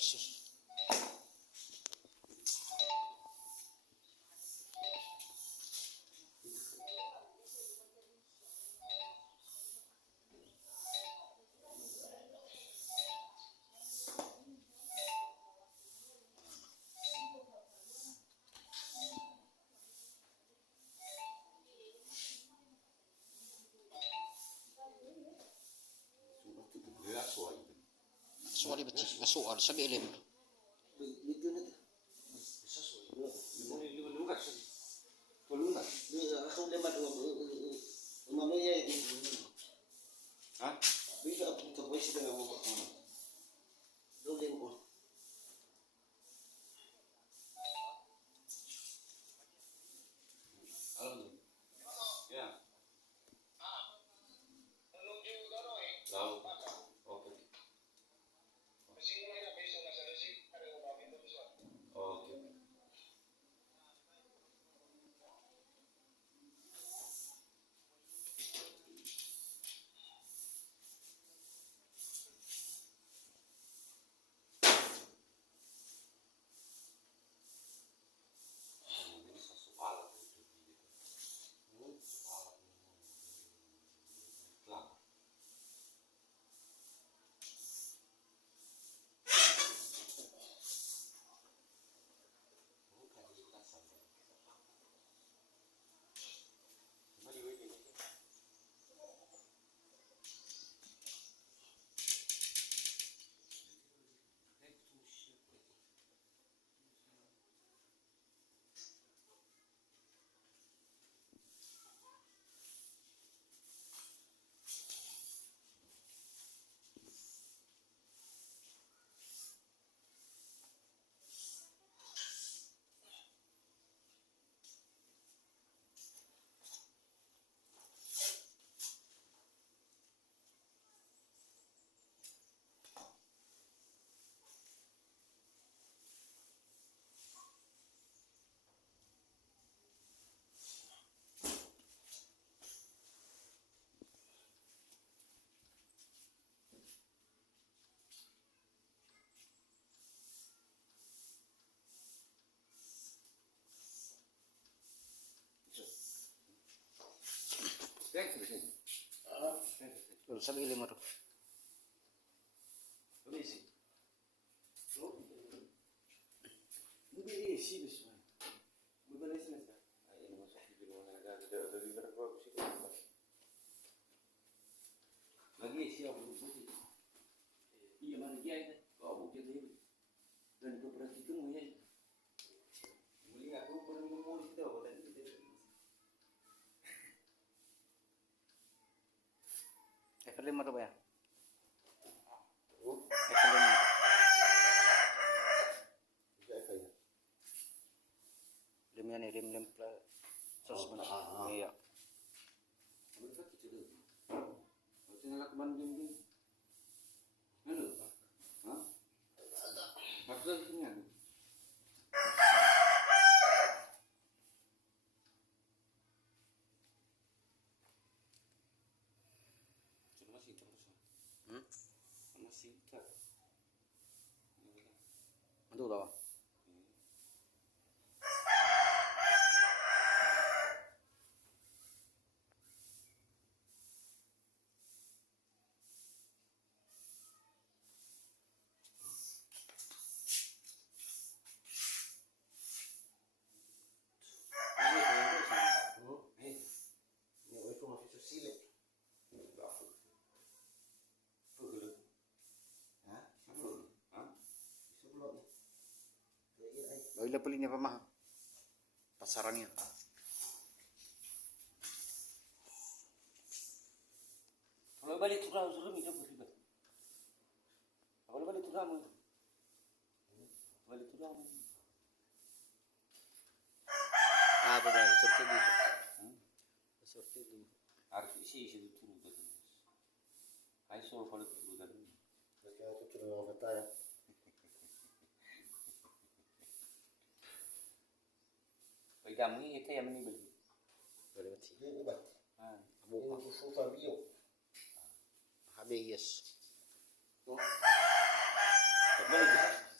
sus. Suali betul, soal sabi ilim. Sabi ilim mo. Lagi siap putih. Iya mana dia itu? Kau bukan dia. Dan kau perhatikan mu ya. Muli aku pernah ngomong itu apa tadi? Evelyn mo to ba ya? Evelyn mo. Lim yan eh, lim sos mo. Iya. Berapa kita tu? Kita nak banding ni. Mana? Hah? Maksud ni apa? Masih terus. Masih tak. Ano daw? Baila puli niya pa mah. Pasarangnya. Kalau balik turun suruh minta beribad. Kalau balik turun, balik turun. Apa ba? Sorte dito. Sorte dito. Arti isi turun dah. Kaya so balik turun dah. Kaya itu turun orang bertanya. Kami itu yang menibel. Boleh mati. Ini ubat. Abu Ini susah bio. Habis. Tuh. Balik.